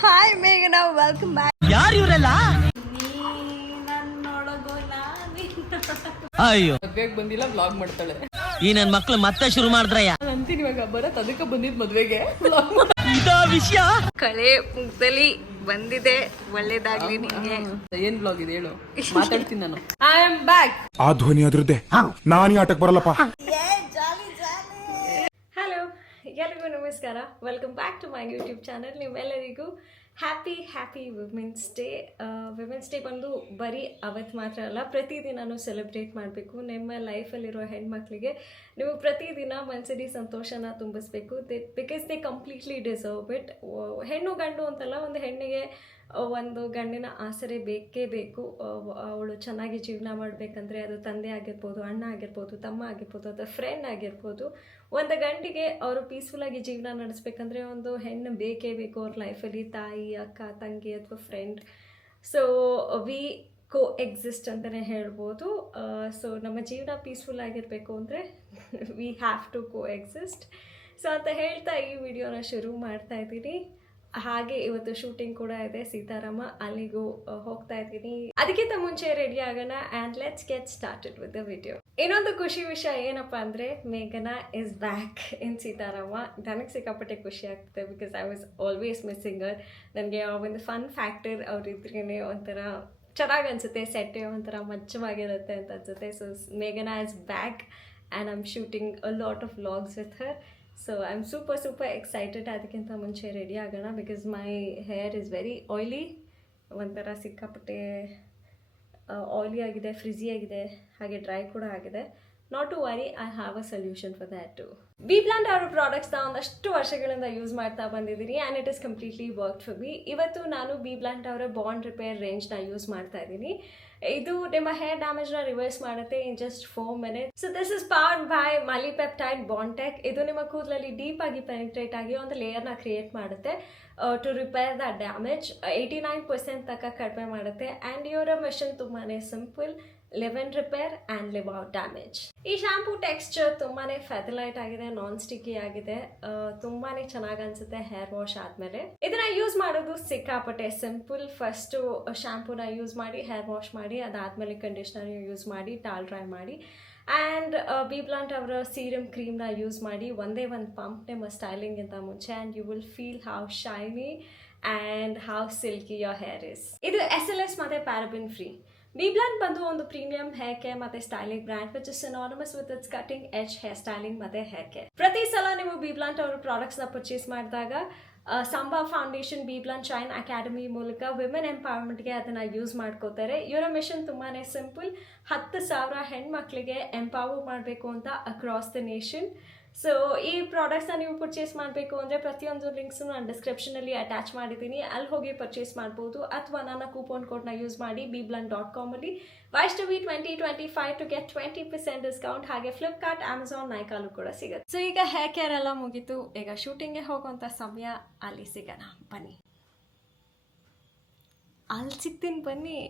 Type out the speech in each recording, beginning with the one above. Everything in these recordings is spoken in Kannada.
ಹಾಯ್ ಮೇಘನಾ, ವೆಲ್ಕಮ್ ಬ್ಯಾಕ್. ಯಾರು ಇವರೆಲ್ಲ? ಅಯ್ಯೋ ಮದ್ವೆಗೆ ಬಂದಿಲ್ಲ, ವ್ಲಾಗ್ ಮಾಡ್ತಾಳೆ. ಈ ನನ್ ಮಕ್ಳು ಮತ್ತೆ ಶುರು ಮಾಡಿದ್ರಯ್ಯ. ಅಂತೀನಿ ಇವಾಗ ಬರತ್ ಅದಕ್ಕೆ ಬಂದಿದ್ ಮದ್ವೆಗೆ. ಇದ ವಿಷಯ ಕಳೆ ಮುಗ್ದಲ್ಲಿ ಬಂದಿದೆ, ಒಳ್ಳೇದಾಗ್ಲಿ ನಿಮ್ಗೆ. ಏನ್ ಬ್ಲಾಗ್ ಇದೆ ಹೇಳು, ಮಾತಾಡ್ತೀನಿ ನಾನು. I am back. ಆ ಧ್ವನಿ ಅದ್ರದ್ದೇ, ನಾನೀ ಆಟಕ್ಕೆ ಬರಲ್ಲಪ್ಪ. ಹಲೋ, ಎಲ್ಲರಿಗೂ ನಮಸ್ಕಾರ. Welcome back to my YouTube channel. ನೀವೆಲ್ಲರಿಗೂ happy women's day. Women's day ಬಂದು ಬರೀ ಅವತ್ತು ಮಾತ್ರ ಅಲ್ಲ, ಪ್ರತಿದಿನನೂ ಸೆಲೆಬ್ರೇಟ್ ಮಾಡಬೇಕು. ನಿಮ್ಮ ಲೈಫಲ್ಲಿರೋ ಹೆಣ್ಮಕ್ಳಿಗೆ ನೀವು ಪ್ರತಿದಿನ ಮನಸ್ಸಿಗೆ ಸಂತೋಷನ ತುಂಬಿಸ್ಬೇಕು. Because they completely deserve it. ಹೆಣ್ಣು ಗಂಡು ಅಂತಲ್ಲ, ಒಂದು ಹೆಣ್ಣಿಗೆ ಒಂದು ಗಂಡಿನ ಆಸರೆ ಬೇಕೇ ಬೇಕು. ಅವಳು ಚೆನ್ನಾಗಿ ಜೀವನ ಮಾಡಬೇಕಂದ್ರೆ ಅದು ತಂದೆ ಆಗಿರ್ಬೋದು, ಅಣ್ಣ ಆಗಿರ್ಬೋದು, ತಮ್ಮ ಆಗಿರ್ಬೋದು, ಅಥವಾ ಫ್ರೆಂಡ್ ಆಗಿರ್ಬೋದು. ಒಂದು ಗಂಡಿಗೆ ಅವರು ಪೀಸ್ಫುಲ್ಲಾಗಿ ಜೀವನ ನಡೆಸ್ಬೇಕಂದ್ರೆ ಒಂದು ಹೆಣ್ಣು ಬೇಕೇ ಬೇಕು ಅವ್ರ ಲೈಫಲ್ಲಿ. ತಾಯಿ, ಅಕ್ಕ, ತಂಗಿ ಅಥವಾ friend. So we coexist ಅಂತಲೇ ಹೇಳ್ಬೋದು. ಸೊ ನಮ್ಮ ಜೀವನ ಪೀಸ್ಫುಲ್ ಆಗಿರಬೇಕು ಅಂದರೆ we have to coexist. So ಅಂತ ಹೇಳ್ತಾ ಈ ವಿಡಿಯೋನ ಶುರು ಮಾಡ್ತಾ ಇದ್ದೀನಿ. ಹಾಗೆ ಇವತ್ತು ಶೂಟಿಂಗ್ ಕೂಡ ಇದೆ ಸೀತಾರಾಮ, ಅಲ್ಲಿಗೂ ಹೋಗ್ತಾ ಇದ್ದೀನಿ. ಅದಕ್ಕಿಂತ ಮುಂಚೆ ರೆಡಿ ಆಗೋಣ and let's get started with the video. ಇನ್ನೊಂದು ಖುಷಿ ವಿಷಯ ಏನಪ್ಪ ಅಂದರೆ, ಮೇಘನಾ ಇಸ್ ಬ್ಯಾಕ್ ಇನ್ ಸೀತಾರಾಮ. ನನಗೆ ಸಿಕ್ಕಾಪಟ್ಟೆ ಖುಷಿ ಆಗ್ತದೆ, because I was always missing her. ನನಗೆ ಒಂದು ಫನ್ ಫ್ಯಾಕ್ಟರ್ ಅವ್ರಿದ್ರೇ ಒಂಥರ ಚೆನ್ನಾಗಿ ಅನಿಸುತ್ತೆ, ಸೆಟ್ಟೆ ಒಂಥರ ಮಚ್ಚವಾಗಿರುತ್ತೆ ಅಂತ ಅನಿಸುತ್ತೆ. ಸೊ ಮೇಘನಾ is back and I am shooting a lot of vlogs with her. So I am super excited. ಅದಕ್ಕಿಂತ ಮುಂಚೆ ರೆಡಿ ಆಗೋಣ, because my hair is very oily. ಒಂಥರ ಸಿಕ್ಕಾಪಟ್ಟೆ ಆಯ್ಲಿ ಆಗಿದೆ, ಫ್ರಿಝಿ ಆಗಿದೆ, ಹಾಗೆ ಡ್ರೈ ಕೂಡ ಆಗಿದೆ. Not to worry, I have a solution for that too. B plant ಅವರ ಪ್ರಾಡಕ್ಟ್ಸ್ನ ಒಂದಷ್ಟು ವರ್ಷಗಳಿಂದ ಯೂಸ್ ಮಾಡ್ತಾ ಬಂದಿದ್ದೀನಿ and it is completely work for me. ಇವತ್ತು ನಾನು ಬಿ ಪ್ಲಾಂಟ್ ಅವರ ಬಾಂಡ್ ರಿಪೇರ್ ರೇಂಜ್ನ ಯೂಸ್ ಮಾಡ್ತಾ ಇದ್ದೀನಿ. ಇದು ನಿಮ್ಮ ಹೇರ್ ಡ್ಯಾಮೇಜ್ನ ರಿವರ್ಸ್ ಮಾಡುತ್ತೆ in just 4 minutes. So this is powered by malipeptide bondtech. ಇದು ನಿಮ್ಮ ಕೂದಲಲ್ಲಿ ಡೀಪ್ ಆಗಿ ಪೆನಿಟ್ರೇಟ್ ಆಗಿ ಒಂದು ಲೇಯರ್ನ ಕ್ರಿಯೇಟ್ ಮಾಡುತ್ತೆ ಟು ರಿಪೇರ್ ದ ಡ್ಯಾಮೇಜ್. 89% ತನಕ ಕಡಿಮೆ ಮಾಡುತ್ತೆ. ಆ್ಯಂಡ್ ಇವರ ಮಿಷನ್ ತುಂಬಾ simple: live in repair and live out damage. ಈ ಶಾಂಪೂ ಟೆಕ್ಸ್ಚರ್ ತುಂಬಾ ಫೆದಲೈಟ್ ಆಗಿದೆ, ನಾನ್ ಸ್ಟಿಕ್ಕಿ ಆಗಿದೆ, ತುಂಬಾ ಚೆನ್ನಾಗಿ ಅನ್ಸುತ್ತೆ ಹೇರ್ ವಾಶ್ ಆದಮೇಲೆ. ಇದನ್ನ ಯೂಸ್ ಮಾಡೋದು ಸಿಕ್ಕಾಪಟ್ಟೆ ಸಿಂಪಲ್. ಫಸ್ಟು ಶಾಂಪೂನ ಯೂಸ್ ಮಾಡಿ ಹೇರ್ ವಾಶ್ ಮಾಡಿ, ಅದಾದಮೇಲೆ ಕಂಡೀಷ್ನರ್ ಯೂಸ್ ಮಾಡಿ ಟಾಲ್ ಡ್ರೈ ಮಾಡಿ, ಆ್ಯಂಡ್ ಬಿ ಪ್ಲಾಂಟ್ ಅವರ ಸೀರಮ್ ಕ್ರೀಮ್ನ ಯೂಸ್ ಮಾಡಿ ಒಂದೇ ಒಂದು ಪಂಪ್ ನಿಮ್ಮ ಸ್ಟೈಲಿಂಗಿಂತ ಮುಂಚೆ. And you will feel how shiny and how silky your hair is. ಇದು SLS ಮತ್ತು ಪ್ಯಾರಾಬಿನ್ ಫ್ರೀ. ಬಿ ಪ್ಲಾಂಟ್ ಬಂದು ಒಂದು ಪ್ರೀಮಿಯಂ ಹೇರ್ ಕೇರ್ ಮತ್ತು styling brand which is synonymous with its cutting edge hair styling ಮತ್ತು ಹೇರ್ ಕೇರ್. ಪ್ರತಿ ಸಲ ನೀವು ಬಿ ಪ್ಲಾಂಟ್ ಅವರ ಪ್ರಾಡಕ್ಟ್ಸ್ನ ಪರ್ಚೇಸ್ ಮಾಡಿದಾಗ Sambhav foundation BBlunt shine academy ಮೂಲಕ ವಿಮೆನ್ ಎಂಪವರ್ಮೆಂಟ್ಗೆ ಅದನ್ನು ಯೂಸ್ ಮಾಡ್ಕೋತಾರೆ. ಇವರ ಮಿಷನ್ ತುಂಬಾ ಸಿಂಪಲ್: 10,000 ಹೆಣ್ಮಕ್ಳಿಗೆ ಎಂಪವರ್ ಮಾಡಬೇಕು ಅಂತ ಅಕ್ರಾಸ್ ದ ನೇಷನ್. ಸೊ ಈ ಪ್ರಾಡಕ್ಟ್ಸ್ನ ನೀವು ಪರ್ಚೇಸ್ ಮಾಡಬೇಕು ಅಂದರೆ ಪ್ರತಿಯೊಂದು ಲಿಂಕ್ಸು ನಾನು ಡಿಸ್ಕ್ರಿಪ್ಷನಲ್ಲಿ ಅಟ್ಯಾಚ್ ಮಾಡಿದ್ದೀನಿ, ಅಲ್ಲಿ ಹೋಗಿ ಪರ್ಚೇಸ್ ಮಾಡ್ಬೋದು. ಅಥವಾ ನನ್ನ ಕೂಪನ್ ಕೋಡ್ನ ಯೂಸ್ ಮಾಡಿ biblunt.com ಅಲ್ಲಿ ವೈಷ್ಣವಿ 2025 ಟು ಗೆಟ್ 20% ಡಿಸ್ಕೌಂಟ್. ಹಾಗೆ ಫ್ಲಿಪ್ಕಾರ್ಟ್, ಅಮೆಝಾನ್, ನೈಕಾಲು ಕೂಡ ಸಿಗುತ್ತೆ. ಸೊ ಈಗ ಹೇರ್ ಕೇರ್ ಎಲ್ಲ ಮುಗೀತು, ಈಗ ಶೂಟಿಂಗ್ಗೆ ಹೋಗುವಂಥ ಸಮಯ. ಅಲ್ಲಿ ಸಿಗೋಣ ಬನ್ನಿ, ಅಲ್ಲಿ ಸಿಗ್ತೀನಿ ಬನ್ನಿ.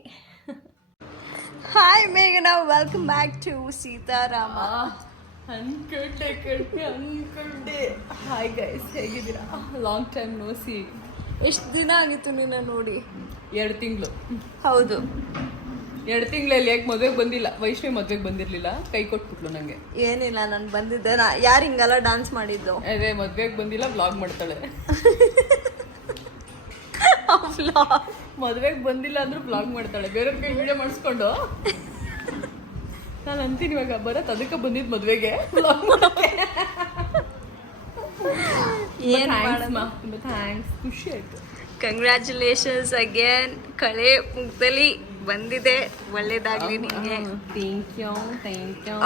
ಹಾಯ್ ಮೇಘನಾ, ವೆಲ್ಕಮ್ ಬ್ಯಾಕ್ ಟು ಸೀತಾರಾಮ. ಅನ್ಕೊಂಡೆ. ಹಾಯ್ ಗೈಸ್, ಹೇಗಿದ್ದೀರಾ? Long time no see. ಎಷ್ಟು ದಿನ ಆಗಿತ್ತು ನಿನ್ನ ನೋಡಿ? 2 ತಿಂಗಳು. ಹೌದು, 2 ತಿಂಗಳಲ್ಲಿ ಯಾಕೆ ಮದ್ವೆಗೆ ಬಂದಿಲ್ಲ? ವೈಷ್ಣವಿ ಮದ್ವೆಗೆ ಬಂದಿರ್ಲಿಲ್ಲ, ಕೈ ಕೊಟ್ಬಿಟ್ಲು ನಂಗೆ. ಏನಿಲ್ಲ, ನಾನು ಬಂದಿದ್ದೆ. ಯಾರು ಹಿಂಗೆಲ್ಲ ಡಾನ್ಸ್ ಮಾಡಿದ್ದು? ಅದೇ ಮದ್ವೆಗೆ ಬಂದಿಲ್ಲ, ವ್ಲಾಗ್ ಮಾಡ್ತಾಳೆ. ಮದ್ವೆಗೆ ಬಂದಿಲ್ಲ ಅಂದ್ರೂ ವ್ಲಾಗ್ ಮಾಡ್ತಾಳೆ, ಬೇರೆಯವ್ರ ಕೈ ವಿಡಿಯೋ ಮಾಡಿಸ್ಕೊಂಡು. ನಾನು ಅಂತೀನಿ ಇವಾಗ ಬರತ್ ಅದಕ್ಕೆ ಬಂದಿದ್ದು ಮದ್ವೆಗೆ. ತುಂಬ ಥ್ಯಾಂಕ್ಸ್, ಖುಷಿ ಆಯ್ತು. Congratulations again. ಕಳೆ ಮುಗ್ದಲ್ಲಿ ಬಂದಿದೆ, ಒಳ್ಳೇದಾಗ್ಲಿ ನಿಮಗೆ. Thank you.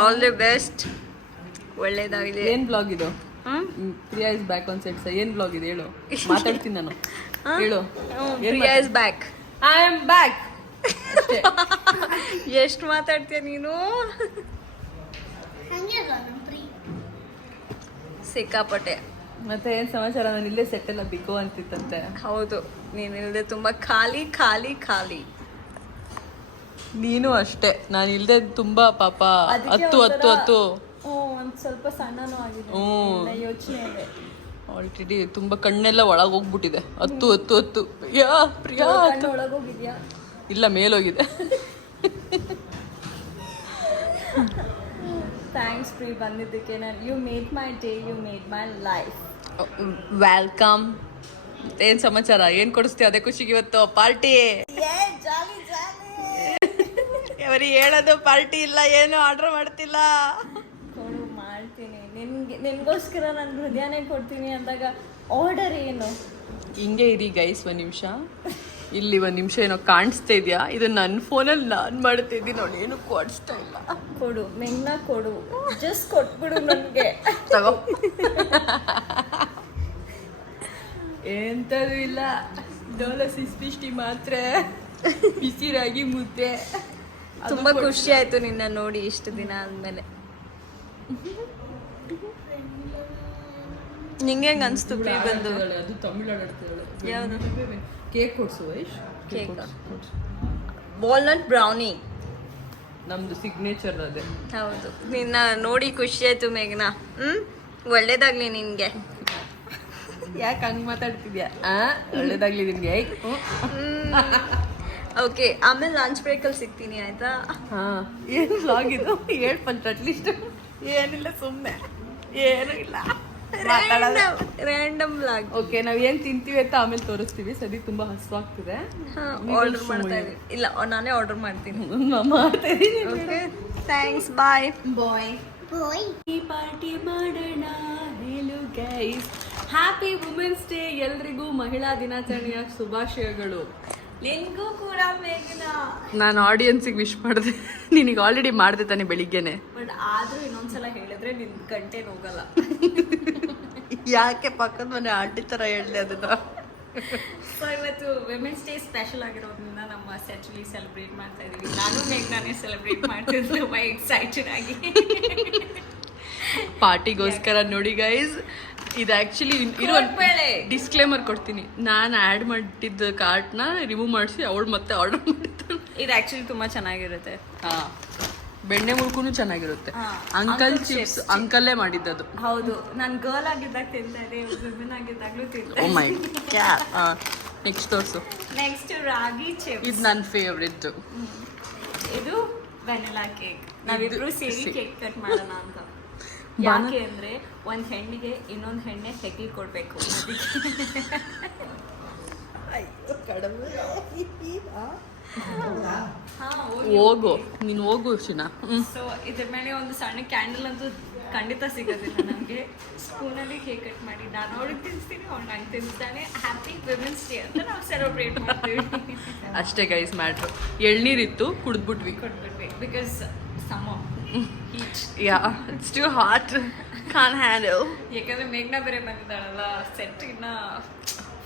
All the best, ಒಳ್ಳೇದಾಗಲಿ. ಏನ್ ಬ್ಲಾಗ್ ಇದು? Priya is back on sets. ಏನ್ ಬ್ಲಾಗ್ ಇದೆ ಹೇಳು, ಮಾತಾಡ್ತೀನಿ ನಾನು. ಹೇಳು. Priya is back. I am back. ಎಷ್ಟು ಮಾತಾಡ್ತೀಯ ನೀನು? ಸಿಕ್ಕಾಪಟ್ಟೆ. ಮತ್ತೆ ಏನ್ ಸಮಾಚಾರ? ನಾನು ಇಲ್ಲೇ ಸೆಟ್ ಎಲ್ಲ ಬಿಗೋ ಅಂತಿತ್ತಂತೆ. ಹೌದು, ನೀನಿಲ್ಲದೆ ತುಂಬಾ ಖಾಲಿ ಖಾಲಿ ಖಾಲಿ. ನೀನು ಅಷ್ಟೇ, ನಾನು ಇಲ್ಲದೆ ತುಂಬಾ ಪಾಪ ಹತ್ತು ಒಂದ್ ಸ್ವಲ್ಪ ಸಣ್ಣನೂ ಆಗಿದೆ ಯೋಚನೆ ಇದೆ. ಆಲ್ರೆಡಿ ತುಂಬ ಕಣ್ಣೆಲ್ಲ ಒಳಗೆ ಹೋಗ್ಬಿಟ್ಟಿದೆ. ಹತ್ತು ಯಾ ಪ್ರಿಯಾ ಒಳಗೋಗಿದ್ಯಾ? ಇಲ್ಲ, ಮೇಲೋಗಿದೆ. ಥ್ಯಾಂಕ್ಸ್ ಪ್ರೀ ಬಂದಿದ್ದಕ್ಕೆ. You made my day, you made my life. Welcome. ಏನು ಸಮಾಚಾರ? ಏನು ಕೊಡಿಸ್ತೀವಿ? ಅದೇ ಖುಷಿಗೆ ಇವತ್ತು ಪಾರ್ಟಿ. ಅವರಿಗೆ ಹೇಳೋದು ಪಾರ್ಟಿ ಇಲ್ಲ, ಏನು ಆರ್ಡರ್ ಮಾಡ್ತಿಲ್ಲ. ಕೊಡು, ಮಾಡ್ತೀನಿ. ನಿನ್ಗೋಸ್ಕರ ನಾನು ಹೃದಯನೇ ಕೊಡ್ತೀನಿ ಅಂದಾಗ ಆರ್ಡರ್ ಏನು? ಹಿಂಗೆ ಇರಿ ಗೈಸ್, ಒಂದು ನಿಮಿಷ. ಇಲ್ಲಿ ಒಂದು ನಿಮಿಷ ಏನೋ ಕಾಣಿಸ್ತಾ ಇದೆಯಾ? ಇದು ನನ್ನ ಫೋನಲ್ಲಿ ನಾನು ಮಾಡ್ತಿದ್ದೀನಿ ನೋಡಿ, ಏನು ಕೊಡಿಸ್ತಾ ಇಲ್ಲ. ಕೊಡು ಮೆಂಗ್ನ ಕೊಡು, ಜಸ್ಟ್ ಕೊಟ್ಬಿಡು ನನಗೆ. ತಗೋ. ಎಂಥದ್ದು ಇಲ್ಲ, ಡೋಲೋ 650 ಮಾತ್ರ, ಬಿಸಿ ರಾಗಿ ಮುದ್ದೆ. ತುಂಬಾ ಖುಷಿ ಆಯ್ತು ನಿನ್ನ ನೋಡಿ ಇಷ್ಟು ದಿನ ಆದ್ಮೇಲೆ. ನಿಂಗೆ ಹೆಂಗ್ ಅನ್ಸ್ತು ಪ್ರೀ ಬಂದು? ಅದು ತಮಿಳ್ನಾಡು. ಯಾವುದು? ಕೇಕ್ ಕೊಡ್ಸು ವೈಶ್. ಕೇಕ್ ವಾಲ್ನಟ್ ಬ್ರೌನಿ ನಮ್ದು ಸಿಗ್ನೇಚರ್ ಅದೇ. ಹೌದು. ನಿನ್ನ ನೋಡಿ ಖುಷಿ ಆಯ್ತು ಮೇಘನಾ. ಒಳ್ಳೇದಾಗ್ಲಿ ನಿನ್ಗೆ. ಯಾಕೆ ಹಂಗೆ ಮಾತಾಡ್ತಿದ್ಯಾ? ಒಳ್ಳೇದಾಗ್ಲಿ ನಿನ್ಗೆ. ಓಕೆ, ಆಮೇಲೆ ಲಂಚ್ ಬ್ರೇಕಲ್ಲಿ ಸಿಗ್ತೀನಿ ಆಯ್ತಾ? ಹಾಂ. ಏನು ವ್ಲಾಗ್ ಇದು? ಹೇಳ್ ಪಂಚ ಅಟ್ಲೀಸ್ಟ್. ಏನಿಲ್ಲ, ಸುಮ್ಮನೆ ಏನೂ ಇಲ್ಲ, ರ್ಯಾಂಡಮ್ ಬ್ಲಾಗ್. ಓಕೆ, ನಾವು ಏನು ತಿಂತೀವಿ ಅಂತ ಆಮೇಲೆ ತೋರಿಸ್ತೀವಿ. ಸರಿ, ತುಂಬ ಹಸುವಾಗ್ತಿದೆ. ಆರ್ಡರ್ ಮಾಡ್ತಾ ಇದೀನಿ. ಇಲ್ಲ, ನಾನೇ ಆರ್ಡರ್ ಮಾಡ್ತೀನಿ. ಮಾಡ್ತಾ ಇದೀನಿ. ಓಕೆ, ಥ್ಯಾಂಕ್ಸ್, ಬಾಯ್ ಬಾಯ್. ಈ ಪಾರ್ಟಿ ಮಾಡೋಣ. ಹೇಳು ಗೈಸ್, ಹ್ಯಾಪಿ ವುಮೆನ್ಸ್ ಡೇ. ಎಲ್ರಿಗೂ ಮಹಿಳಾ ದಿನಾಚರಣೆಯ ಶುಭಾಶಯಗಳು. ನಿನ್ಗೂ ಕೂಡ ಮೇಘನಾ. ನಾನು ಆಡಿಯನ್ಸಿಗೆ ವಿಶ್ ಮಾಡಿದೆ. ನಿನಗೆ ಆಲ್ರೆಡಿ ಮಾಡಿದೆ ತಾನೆ ಬೆಳಿಗ್ಗೆನೆ. ಬಟ್ ಆದ್ರೂ ಇನ್ನೊಂದ್ಸಲ ಹೇಳಿದ್ರೆ ನಿನ್ ಗಂಟೆ ಹೋಗಲ್ಲ. ಯಾಕೆ ಪಕ್ಕದ ಮನೆ ಆಂಟಿ ಥರ ಹೇಳಿದೆ ಅದನ್ನ? ಸೊ ಇವತ್ತು ವಿಮೆನ್ಸ್ ಡೇ ಸ್ಪೆಷಲ್ ಆಗಿರೋದ್ರಿಂದ ನಮ್ಮ ಸೆಟ್ಲಿ ಸೆಲೆಬ್ರೇಟ್ ಮಾಡ್ತಾ ಇದೀವಿ. ನಾನು ಮೇಘನಾನೇ ಸೆಲೆಬ್ರೇಟ್ ಮಾಡ್ತಿದ್ದೆ ಎಕ್ಸೈಟೆಡ್ ಆಗಿ. ಪಾರ್ಟಿಗೋಸ್ಕರ ನೋಡಿ ಗೈಸ್, ಇದು ಆ್ಯಕ್ಚುಲಿ ಇರೋ ಡಿಸ್ಕ್ಲೇಮರ್ ಕೊಡ್ತೀನಿ. ನಾನು ಆ್ಯಡ್ ಮಾಡಿದ್ದ ಕಾರ್ಟ್ನ ರಿಮೂವ್ ಮಾಡಿಸಿ ಅವಳು ಮತ್ತೆ ಆರ್ಡರ್ ಮಾಡಿದ್ದು. ಇದು ಆ್ಯಕ್ಚುಲಿ ತುಂಬ ಚೆನ್ನಾಗಿರುತ್ತೆ. ಹಾಂ, ಬೆಣ್ಣೆ ಮುಳ್ಕೂ ಚೆನ್ನಾಗಿರುತ್ತೆ. ಅಂಕಲ್ ಚಿಪ್ಸ್ ಅಂಕಲ್ಲೇ ಮಾಡಿದ್ದದು. ಹೌದು, ನಾನು ಗರ್ಲ್ ಆಗಿದ್ದಾಗ ತಿಂತಾ ಇದ್ದೆ, ವಿಮೆನ್ ಆಗಿದ್ದಾಗಲೂ ತಿಂತಾ. Oh my god. ನೆಕ್ಸ್ಟ್ ತೋರಿಸು. Next ragi chips. ಇದು ನನ್ನ ಫೇವ್ರೆಟ್. ಇದು ವೆನಿಲಾ ಕೇಕ್. ನಾವಿಬ್ರು ಸೇರಿ ಕೇಕ್ ಕಟ್ ಮಾಡೋಣ ಅಂತ. ಯಾಕೆ ಅಂದ್ರೆ ಒಂದ್ ಹೆಣ್ಣಿಗೆ ಇನ್ನೊಂದು ಹೆಣ್ಣೆ ಹೆಗ್ಲಿ ಕೊಡ್ಬೇಕು. ಹೋಗು, ನೀನು ಹೋಗು ಶಿನಾ. ಸೊ ಇದ್ರ ಮೇಲೆ ಒಂದು ಸಣ್ಣ ಕ್ಯಾಂಡಲ್ ಅಂತೂ ಖಂಡಿತ ಸಿಗೋದಿಲ್ಲ ನನಗೆ. ಸ್ಪೂನಲ್ಲಿ ಕೇಕ್ ಕಟ್ ಮಾಡಿ ನಾನು ಅವಳಿಗೆ ತಿನ್ನಿಸ್ತೀನಿ, ಅವ್ಳು ನಂಗೆ ತಿನ್ನಿಸ್ತಾನೆ. ಹ್ಯಾಪಿ ವಿಮೆನ್ಸ್ ಡೇ ಅಂತ ನಾವು ಸೆಲೆಬ್ರೇಟ್ ಮಾಡ್ತೀವಿ. ಅಷ್ಟೇ ಗೈಸ್ ಮ್ಯಾಟ್ರು. ಎಳ್ನೀರಿತ್ತು, ಕುಡಿದ್ಬಿಟ್ವಿ. ಕೊಟ್ಬಿಟ್ವಿ because summer heat. Yeah, it's too hot, can't handle. ಯಾಕಂದ್ರೆ ಮೇಘ್ನಾ ಬೇರೆ ಬಂದಿದ್ದಾಳಲ್ಲ, ಸೆಟ್ ಇನ್ನ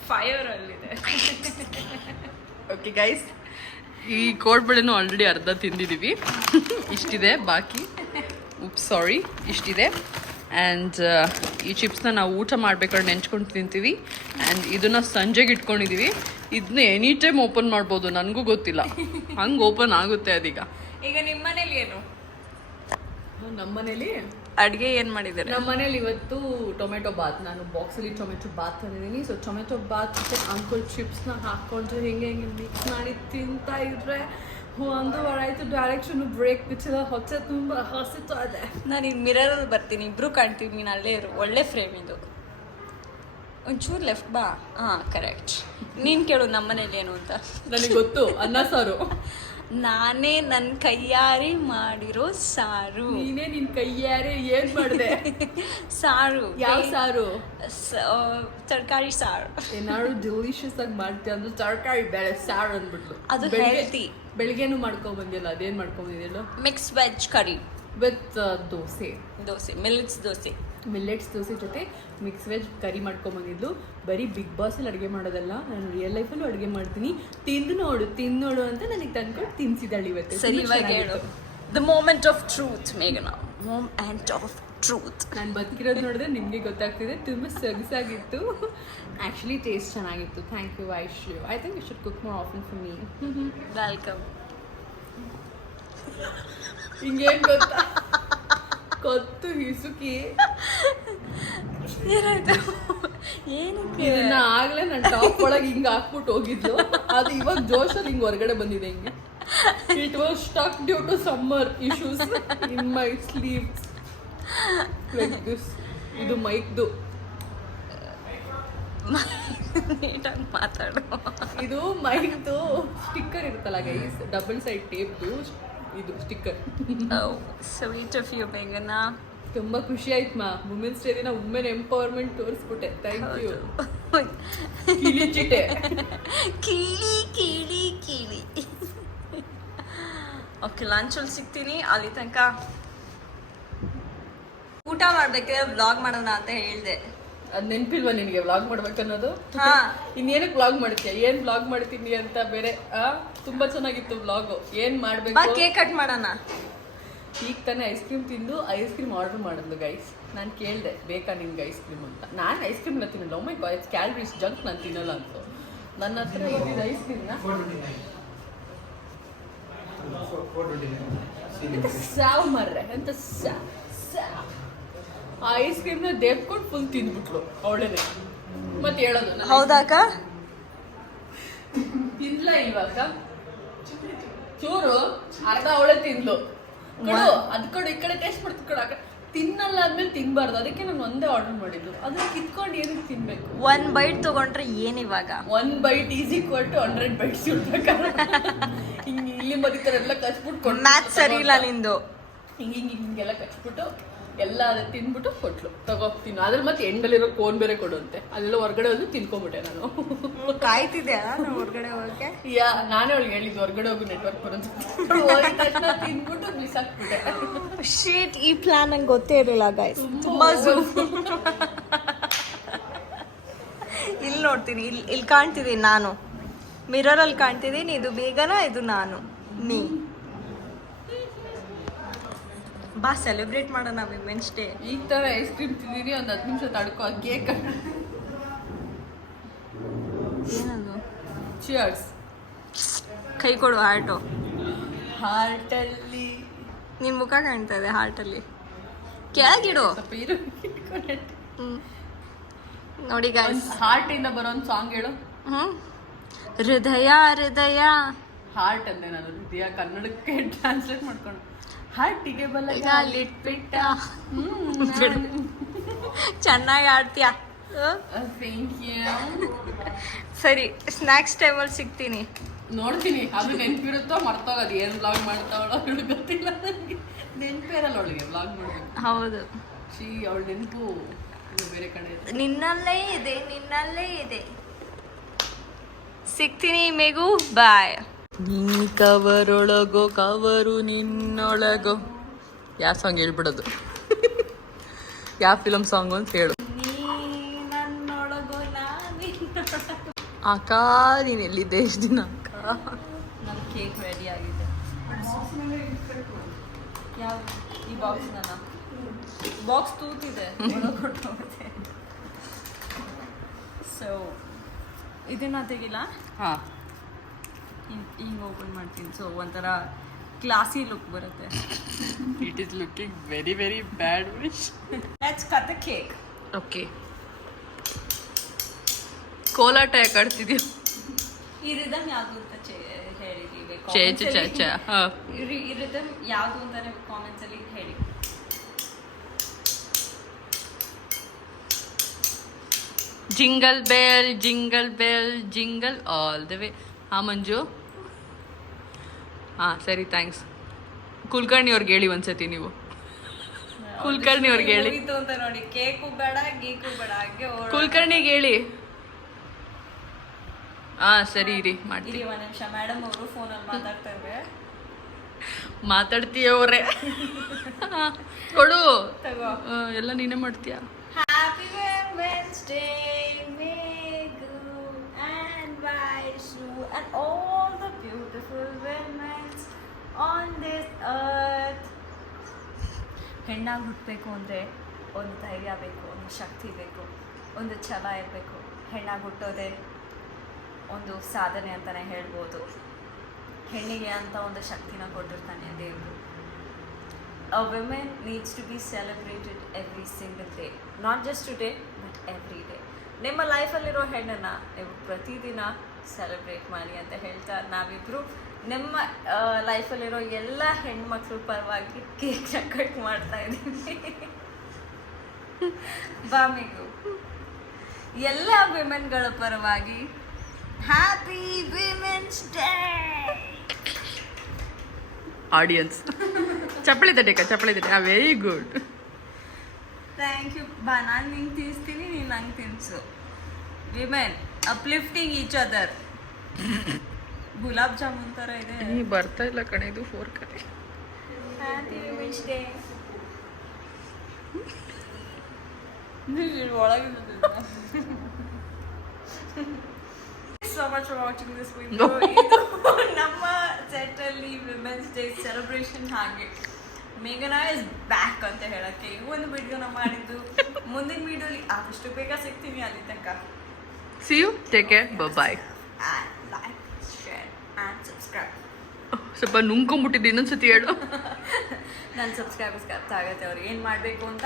ಫೈರ್ ಅಲ್ಲಿದೆ. ಓಕೆ ಗೈಸ್, ಈ ಕೋಡ್ಬಳೆನೂ ಆಲ್ರೆಡಿ ಅರ್ಧ ತಿಂದಿದ್ದೀವಿ. ಇಷ್ಟಿದೆ ಬಾಕಿ. ಸಾರಿ, ಇಷ್ಟಿದೆ. ಆ್ಯಂಡ್ ಈ ಚಿಪ್ಸ್ನ ನಾವು ಊಟ ಮಾಡ್ಬೇಕಾದ್ರೆ ನೆಂಚ್ಕೊಂಡು ತಿಂತೀವಿ. ಆ್ಯಂಡ್ ಇದನ್ನು ಸಂಜೆಗೆ ಇಟ್ಕೊಂಡಿದ್ದೀವಿ. ಇದನ್ನ ಎನಿ ಟೈಮ್ ಓಪನ್ ಮಾಡ್ಬೋದು, ನನಗೂ ಗೊತ್ತಿಲ್ಲ. ಹಂಗೆ ಓಪನ್ ಆಗುತ್ತೆ ಅದೀಗ. ಈಗ ನಿಮ್ಮ ಮನೇಲಿ ಏನು? ನಮ್ಮ ಮನೇಲಿ ಅಡುಗೆ ಏನು ಮಾಡಿದ್ದಾರೆ? ನಮ್ಮ ಮನೇಲಿ ಇವತ್ತು ಟೊಮೆಟೊ ಬಾತ್. ನಾನು ಬಾಕ್ಸಲ್ಲಿ ಟೊಮೆಟೊ ಬಾತ್ ತಂದಿದ್ದೀನಿ. ಸೊ ಟೊಮೆಟೊ ಬಾತ್ ಜೊತೆ ಅಂಕಲ್ ಚಿಪ್ಸ್ನ ಹಾಕ್ಕೊಂಡು ಹಿಂಗೆ ಮಿಕ್ಸ್ ಮಾಡಿ ತಿಂತಾ ಇದ್ರೆ ಒಂದು ಆಯಿತು. ಡೈರೆಕ್ಷನು ಬ್ರೇಕ್ ಬಿಚ್ಚಿದ, ಹೊಟ್ಟೆ ತುಂಬ ಹಸಿತಾ ಇದೆ. ನಾನು ಈಗ ಮಿರರಲ್ಲಿ ಬರ್ತೀನಿ, ಇಬ್ರು ಕಾಣ್ತೀವಿ. ನೀನು ಅಲ್ಲೇ ಇರು. ಒಳ್ಳೆ ಫ್ರೇಮ್ ಇದು. ಒಂಚೂರು ಲೆಫ್ಟ್ ಬಾ. ಹಾಂ, ಕರೆಕ್ಟ್. ನೀನು ಕೇಳು ನಮ್ಮ ಮನೇಲಿ ಏನು ಅಂತ. ನನಗೆ ಗೊತ್ತು, ಅನ್ನ ಸಾರು. ನಾನೇ ನನ್ನ ಕೈಯಾರೆ ಮಾಡಿರೋ ಸಾರು. ನೀನೇ ನಿನ್ನ ಕೈಯಾರೆ ಏನು ಮಾಡಿದೆ? ಸಾರು. ಯಾವ ಸಾರು? ತರಕಾರಿ ಸಾರು. ಏನಾದ್ರು ಡೆಲಿಷಿಯಸ್ ಆಗಿ ಮಾಡ್ತೀಯ ಅಂದ್ರೆ ತರಕಾರಿ ಬೇಳೆ ಸಾರು ಅಂದ್ಬಿಟ್ಲು. ಅದು ಹೆಲ್ತಿ. ಬೆಳಿಗ್ಗೆನೂ ಮಾಡ್ಕೊಂಬಂದಿಲ್ಲ. ಅದೇನು ಮಾಡ್ಕೊಂಬಂದಿಲ್ಲ? Mix veg curry with dosa. Millets dosa. Millets dosa ಜೊತೆ ಮಿಕ್ಸ್ ವೆಜ್ ಕರಿ ಮಾಡ್ಕೊಂಬಂದಿದ್ಲು. ಬರೀ ಬಿಗ್ ಬಾಸಲ್ಲಿ ಅಡುಗೆ ಮಾಡೋದಲ್ಲ, ನಾನು ರಿಯಲ್ ಲೈಫಲ್ಲೂ ಅಡುಗೆ ಮಾಡ್ತೀನಿ. ತಿಂದು ನೋಡು ಅಂತ ನನಗೆ ತಂದ್ಕೊಂಡು ತಿನ್ಸಿದ್ದಾಳೆ ಇವತ್ತು. ಸರಿ, ಇವಾಗ ಹೇಳು. ದ ಮೂಮೆಂಟ್ ಆಫ್ ಟ್ರೂತ್ ಮೇಘನಾ. Moment of truth. ನಾನು ಬದುಕಿರೋದು ನೋಡಿದ್ರೆ ನಿಮಗೆ ಗೊತ್ತಾಗ್ತಿದೆ. ತುಂಬ ಸೊಗಸಾಗಿತ್ತು. ಆ್ಯಕ್ಚುಲಿ ಟೇಸ್ಟ್ ಚೆನ್ನಾಗಿತ್ತು. Thank you Aishu. I think you should cook more often for me. Welcome. ಹಿಂಗೇನು ಗೊತ್ತಾ, ಕೊತ್ತು ಹಿಸುಕಿ ಏನಾಯ್ತು? ಏನಕ್ಕೆ ಇದನ್ನ ಆಗ್ಲೇ ನನ್ನ ಟಾಪ್ ಒಳಗೆ ಹಿಂಗ್ ಹಾಕ್ಬಿಟ್ಟು ಹೋಗಿದ್ಲು, ಅದು ಇವಾಗ ಜೋಶಲ್ಲಿ ಹಿಂಗ್ ಹೊರಗಡೆ ಬಂದಿದೆ ಹಿಂಗೆ. It was stuck due to summer issues in my sleeves like this. ಇದು ಮೈಕ್ದು, ನೀಟಾಗಿ ಮಾತಾಡು. ಇದು ಮೈಕ್ದು ಸ್ಟಿಕ್ಕರ್ ಇರುತ್ತಲ್ಲ ಗೈಸ್, ಡಬಲ್ ಸೈಡ್ ಟೇಪ್ದು ಇದು ಸ್ಟಿಕ್ಕರ್. ಸ್ವೀಟ್ ಆಫ್ ಯು ಬೇಗನಾ. ತುಂಬಾ ಖುಷಿ ಆಯ್ತು ಮಾ, ವುಮೆನ್ಸ್ ಡೇ ದಿನ ವುಮೆನ್ ಎಂಪವರ್ಮೆಂಟ್ ತೋರಿಸ್ಬಿಟ್ಟೆ. Thank you. ಕಿಳಿಚಿಟ್ಟೆ. ಕೀಳಿ ಕೀಳಿ ಕೀಳಿ. ಓಕೆ, ಲಂಚಲ್ಲಿ ಸಿಗ್ತೀನಿ. ಅಲ್ಲಿ ತನಕ ಊಟ ಮಾಡ್ಬೇಕಾದ್ರೆ ವ್ಲಾಗ್ ಮಾಡೋಣ ಅಂತ ಹೇಳಿದೆ. ಅದ್ ನೆನ್ಪಿಲ್ವಾ ನಿನ್ಗೆ ವ್ಲಾಗ್ ಮಾಡ್ಬೇಕನ್ನೋದು? ಹಾ, ಇನ್ನೇನಕ್ಕೆ ವ್ಲಾಗ್ ಮಾಡ್ತೀಯ? ಏನ್ ವ್ಲಾಗ್ ಮಾಡ್ತೀನಿ ಅಂತ ಬೇರೆ. ತುಂಬಾ ಚೆನ್ನಾಗಿತ್ತು ವ್ಲಾಗು. ಏನ್ ಬಾ ಮಾಡ್ಬೇಕು? ಕೇಕ್ ಕಟ್ ಮಾಡೋಣ. ಈಗ ತಾನೇ ಐಸ್ ಕ್ರೀಮ್ ತಿಂದು ಐಸ್ ಕ್ರೀಮ್ ಆರ್ಡರ್ ಮಾಡಿದ್ಲು ಗೈಸ್. ನಾನು ಕೇಳಿದೆ ಬೇಕಾ ನಿನ್ಗೆ ಐಸ್ ಕ್ರೀಮ್ ಅಂತ. ನಾನು ಐಸ್ ಕ್ರೀಮ್ನ ತಿನ್ನಲ್ಲ. ಮೈ ಗಾಡ್, ಇಟ್ಸ್ ಕ್ಯಾಲರೀಸ್ ಜಂಕ್, ನಾನು ತಿನ್ನಲ್ಲ ಅಂತ. ನನ್ನ ಹತ್ರ ಇದ್ದಿದ್ದು ಐಸ್ ಕ್ರೀಮ್ನ ಎಂತ ಸಾವು ಮರ್ರೆ, ಎಂತ ಸಾವು. ಆ ಐಸ್ ಕ್ರೀಮ್ನ ದೇವ್ಕೊಂಡು ಫುಲ್ ತಿಂದ್ಬಿಟ್ಲು ಅವಳೇನೆ. ಮತ್ತೆ ಹೇಳೋದು ಹೌದಾಕ? ತಿನ್ಲ ಇವಾಗ ಚೂರು ಅರ್ಧ ಅವಳೇ ತಿನ್ಲು. ಕೊಡು ಅದ್ ಕೊಡು, ಈ ಕಡೆ ಟೇಸ್ಟ್ ಮಾಡ್ತು ಕೊಡು. ತಿನ್ನಲ್ಲ ಆದ್ಮೇಲೆ ತಿನ್ಬಾರ್ದು, ಅದಕ್ಕೆ ನಾನು ಒಂದೇ ಆರ್ಡರ್ ಮಾಡಿದ್ದು. ಅದನ್ನ ಕಿತ್ಕೊಂಡು ಏನಕ್ಕೆ ತಿನ್ಬೇಕು? 1 ಬೈಟ್ ತಗೊಂಡ್ರೆ ಏನಿವಾಗ? 1 bite is equal to 100 bites ಇರ್ಬೇಕಾದ್ರೆ ಹಿಂಗೆ ಇಲ್ಲಿ ಮದಿತಾರೆ ಎಲ್ಲ ಕಚ್ಬಿಟ್ಟು ಮ್ಯಾಥ್ ಸರಿ ಇಲ್ಲ ನಿಂದು. ಹಿಂಗೆಲ್ಲ ಕಚ್ಬಿಟ್ಟು ಎಲ್ಲ ಅದೇ ತಿನ್ಬಿಟ್ಟು ಕೊಟ್ಲು, ತಗೋ ತಿನ್ನು. ಅದ್ರಲ್ಲಿ ಮತ್ತೆ ಎಂಡಲ್ಲಿರೋ ಕೋನ್ ಬೇರೆ ಕೊಡುವಂತೆ. ಅದೆಲ್ಲ ಹೊರಗಡೆ ಹೋಗಿ ತಿನ್ಕೊಂಬಿಟ್ಟೆ ನಾನು. ಕಾಯ್ತಿದ್ದೆ ಹೊರಗಡೆ ಹೋಗಕ್ಕೆ. ನಾನೇ ಅವಳಿಗೆ ಹೇಳಿದ್ದು ಹೊರಗಡೆ ಹೋಗಿ ನೆಟ್ವರ್ಕ್ ಬರುತ್ತೆ ತಕ್ಷಣ ತಿನ್ಬಿಟ್ಟು ಬಿಸಾಕ್ಬಿಟ್ಟೆ. ಶೀಟ್, ಈ ಪ್ಲಾನ್ ನಂಗೆ ಗೊತ್ತೇ ಇರಲಿಲ್ಲ ಗೈಸ್. ತುಂಬಾ ಇಲ್ಲಿ ನೋಡ್ತೀನಿ, ಇಲ್ಲಿ ಕಾಣ್ತಿದ್ದೀನಿ ನಾನು, ಮಿರರಲ್ಲಿ ಕಾಣ್ತಿದ್ದೀನಿ. ಇದು ಬೇಗನ, ಇದು ನಾನು, ನೀ. ಬಾ ಸೆಲೆಬ್ರೇಟ್ ಮಾಡೋಣ ವಿಮೆನ್ಸ್ ಡೇ. ಈಗ ತರ ಐಸ್ ಕ್ರೀಮ್ ತಿಂದಿನಿ, ಒಂದು 10 ನಿಮಿಷ ತಡ್ಕೋ. ಕೇಕ್ ಏನದು? ಚಿಯರ್ಸ್. ಕೈ ಕೊಡು ಹಾರ್ಟು. ಹಾರ್ಟಲ್ಲಿ ನಿನ್ ಮುಖ ಕಾಣ್ತಾ ಇದೆ ಹಾರ್ಟಲ್ಲಿ. ಕೆಳಗಿಡು. ಸ್ವಲ್ಪ ಇರು, ಇಟ್ಕೊಂಡೆ. ನೋಡಿ ಗೈಸ್, ಹಾರ್ಟ್ ಇಂದ ಬರೋ ಒಂದು ಸಾಂಗ್ ಹೇಳು. ಹೃದಯ ಹೃದಯ. ಹಾರ್ಟ್ ಅಂದೆ ನಾನು, ಹೃದಯ ಕನ್ನಡಕ್ಕೆ ಟ್ರಾನ್ಸ್ಲೇಟ್ ಮಾಡ್ಕೊಂಡು. ಹಾರ್ಟಿಗೆ ಬಲ್ಲ ಲಿಟ್ಬಿಟ್ಟ. ಚೆನ್ನಾಗಿ ಆಡ್ತೀಯ. Thank you. ಸರಿ, ಸ್ನ್ಯಾಕ್ಸ್ ಟೈಮಲ್ಲಿ ಸಿಗ್ತೀನಿ. ನೋಡ್ತೀನಿ ಅದು ನೆನ್ಪಿರುತ್ತೋ ಮರ್ತೋಗೋದು. ಏನು ವ್ಲಾಗ್ ಮಾಡ್ತಾವಳೋ ಅವಳು ಗೊತ್ತಿಲ್ಲ ನನಗೆ. ನೆನಪೇ ಇರಲ್ಲ ಅವಳಿಗೆ ವ್ಲಾಗ್ ಮಾಡ್ಬೇಕು. ಹೌದು, ಅವಳ ನೆನಪು ಬೇರೆ ಕಡೆ ಇದೆ. ನಿನ್ನಲ್ಲೇ ಇದೆ, ನಿನ್ನಲ್ಲೇ ಇದೆ. ಸಿಗ್ತೀನಿ ಮೇಘು, ಬಾಯ್. ನೀ ಕವರೊಳಗೋ ಕವರು ನಿನ್ನೊಳಗೋ. ಯಾವ ಸಾಂಗ್ ಹೇಳ್ಬಿಡೋದು? ಯಾವ ಫಿಲಮ್ ಸಾಂಗು ಅಂತ ಹೇಳು. ನನ್ನೊಳಗೋ ನಾನಿನ್ನೊಳಗೋ. ಅಕ್ಕ ನೀನು ಎಲ್ಲಿದ್ದೆ ಎಷ್ಟು ದಿನ? ಅಕ್ಕ ನನ್ನ ಕೇಕ್ ರೆಡಿ ಆಗಿದೆ. ಯಾವ ಈ ಬಾಕ್ಸ್? ನನ್ನ ಬಾಕ್ಸ್ ತೂತಿದೆ, ಕೊಟ್ಟೋಗುತ್ತೆ. ಸೊ ಇದನ್ನ ತೆಗಿಲ್ಲ, ಹಾಂ ಹಿಂಗೆ ಓಪನ್ ಮಾಡ್ತೀನಿ. ಸೊ ಒಂಥರ ಕ್ಲಾಸಿ ಲುಕ್ ಬರುತ್ತೆ. It is looking very very bad wish. Let's cut the cake. Okay, ಕೋಲಾಟ ಯಾಕೆ ಆಡ್ತಿದ್ಯಾ? ಈ ರಿದಮ್ ಯಾವುದು ಅಂತ ಹೇಳಿದೀವಿ. ಈ ರಿದಮ್ ಯಾವುದು ಅಂತಾನೆ ಕಾಮೆಂಟ್ಸ್ ಅಲ್ಲಿ ಹೇಳಿ. Jingle bell jingle bell jingle all the way. ಹಾಂ ಮಂಜು, ಹಾಂ ಸರಿ, ಥ್ಯಾಂಕ್ಸ್. ಕುಲಕರ್ಣಿ ಅವ್ರಿಗೆ ಹೇಳಿ ಒಂದ್ಸತಿ ನೀವು. ಕುಲಕರ್ಣಿ ಅವ್ರಿಗೆ ಹೇಳಿ ಅಂತ ನೋಡಿ. ಕೇಕು ಬೇಡ, ಗೀಕು ಬೇಡ, ಹಾಗೆ ಕುಲಕರ್ಣಿಗೆ ಹೇಳಿ. ಹಾಂ ಸರಿ ಇರಿ, ಮಾಡ್ತೀವಿ. ಒಂದು ನಿಮಿಷ, ಮೇಡಮ್ ಅವರು ಫೋನಲ್ಲಿ ಮಾತಾಡ್ತಾ ಇದ್ದಾರೆ. ಮಾತಾಡ್ತೀಯವ್ರೆ. ಕೊಡು, ತಗೋ. ಎಲ್ಲ ನೀನೇ ಮಾಡ್ತೀಯಾ? Happy Women's Day, Meghu and Vaishu and all the beautiful women on this earth. ಹೆಣ್ಣಾಗಿ ಹುಟ್ಟಬೇಕು ಅಂದರೆ ಒಂದು ಧೈರ್ಯ ಬೇಕು, ಒಂದು ಶಕ್ತಿ ಬೇಕು, ಒಂದು ಛಲ ಇರಬೇಕು. ಹೆಣ್ಣಾಗಿ ಹುಟ್ಟೋದೇ ಒಂದು ಸಾಧನೆ ಅಂತಲೇ ಹೇಳ್ಬೋದು. ಹೆಣ್ಣಿಗೆ ಅಂತ ಒಂದು ಶಕ್ತಿನ ಕೊಟ್ಟಿರ್ತಾನೆ ದೇವರು. A woman needs to be celebrated every single day. Not just today, but every day. ನಿಮ್ಮ ಲೈಫಲ್ಲಿರೋ ಹೆಣ್ಣನ್ನು ನೀವು ಪ್ರತಿದಿನ ಸೆಲೆಬ್ರೇಟ್ ಮಾಡಿ ಅಂತ ಹೇಳ್ತಾ ನಾವಿಬ್ಬರು ನಿಮ್ಮ ಲೈಫಲ್ಲಿರೋ ಎಲ್ಲ ಹೆಣ್ಮಕ್ಳ ಪರವಾಗಿ ಕೇಕ್ನ ಕಟ್ ಮಾಡ್ತಾ ಇದ್ದೀವಿ. ಬಾಮಿಗೂ ಎಲ್ಲ ವಿಮೆನ್ಗಳ ಪರವಾಗಿ ಹ್ಯಾಪಿ ವಿಮೆನ್ಸ್ ಡೇ. ಆಡಿಯನ್ಸ್ ಚಪ್ಪಳಿ ತಟ್ಟೆ ವೆರಿ ಗುಡ್. Thank you. ಬಾ, ನಾನು ನಿಂಗೆ ತಿನ್ನಿಸ್ತೀನಿ, ನೀನು ನಂಗೆ ತಿನ್ನಿಸು. Women uplifting each other. Gulab jamun ಥರ ಇದೆ. ನೀ ಬರ್ತಾ ಇಲ್ಲ ಕಣೆ, ಇದು ಫೋರ್ಕ್ ಅಲ್ಲಿ. Happy women's day. ಒಳಗೆ so much for watching this video. ಇದು ನಮ್ಮ ಸೆಟ್ಟಲ್ಲಿ ವಿಮೆನ್ಸ್ ಡೇ ಸೆಲೆಬ್ರೇಷನ್ ಹಾಗೆ ಮೇಘನಾ ಇಸ್ ಬ್ಯಾಕ್ ಅಂತ ಹೇಳಕ್ಕೆ ಈ ಒಂದು ವಿಡಿಯೋನ ಮಾಡಿದ್ದು. ಮುಂದಿನ ವಿಡಿಯೋಲಿ ಆದಷ್ಟು ಬೇಗ ಸಿಗ್ತೀನಿ. ಅಲ್ಲಿ ತನಕ See you, take care, bye. Like, share and subscribe. ಸ್ವಲ್ಪ ನುಂಗ್ಕೊಂಬಿಟ್ಟಿದ್ದು ಇನ್ನೊಂದ್ಸತಿ ಹೇಳು. ನನ್ನ ಸಬ್ಸ್ಕ್ರೈಬರ್ಸ್ಗೆ ಅರ್ಥ ಆಗುತ್ತೆ ಅವ್ರು ಏನು ಮಾಡಬೇಕು ಅಂತ.